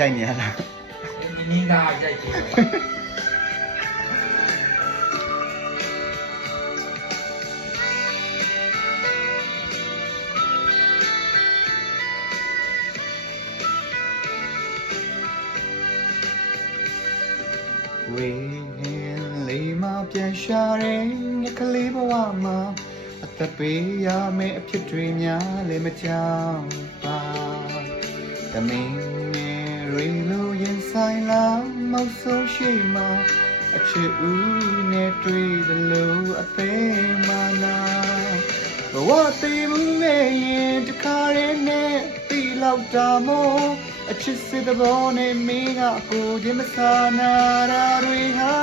ရိုက်နေရလား နီးကားရိုက်တယ်ဝေးလေးမပြန်ရှာတဲ့ငကလေးဘဝမှာအသက်ပေးရမယ့်အဖြစ်တွေများလည်းမကြောက်ပါတမင်းနဲ့ရေလိုရင်ဆိုင်လာမောက်ဆိုးရှိမှာအချစ်ဦးနဲ့တွေ့တယ်လို့အသေးမနာဘဝသေးမှုနဲ့ရင်တခါရင်းနဲ့တီလောက်တာမို့အချစ်စစ်တဲ့ဘောနဲ့မင်းကကိုချင်းမဆာနာရာတွေဟာ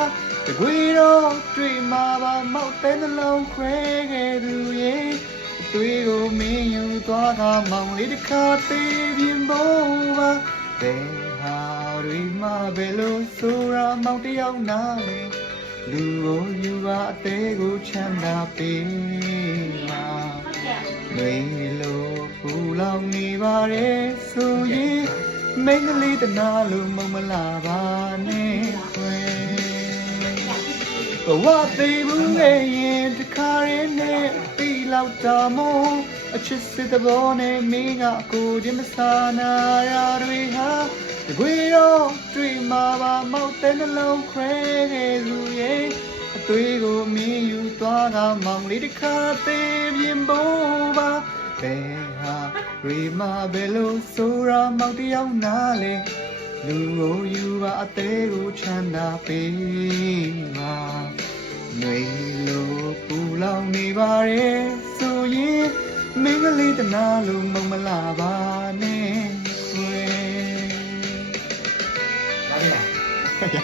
တကွေတော့တွေ့မှာပါမောက်တဲ့နှလုံးခွဲခဲ့သူရဲ့အသွေးကိုမင်းယူသွားကမောင်လေးတစ်ခါသေးပြင်းဖို့ပါဘယ်ဟာတွေမှဘယ်လိုဆိုရမောင်တယောက်နာလေလူကိုယူပါအသေးကိုချမ်းသာပေးမှာနေလို့ပူလောင်နေပါရဲ့ဆိုရင်မင်းကလေးတနာလို့မမလာပါနဲ့ခွဲဘဝသေးဘူးနဲ့ရင်တခါရင်းနဲ့တီလောက်တာမို့အချစ်စစ်တဲ့ဘောနဲ့မင်းကကိုချင်းမဆာနာရာတွေဟာတကွေတော့တွေ့မှာပါမောက်တဲ့နှလုံးခွဲခဲ့လူရဲ့အသွေးကိုမင်းယူသွားကမောင်လေးတစ်ခါသေးပြင်းဖို့ပါဘယ်ဟာရီမဘယ်လိုဆိုရမောင်တယောက်နာလေလူကိုယူပါအသေးကိုချမ်းသာပေးမှာနှွေလို့ပူလောင်နေပါရဲ့ဆိုရင်မင်းကလေးတနာလို့မမလာပါနဲ့ခွေ ဘာလဲ ရ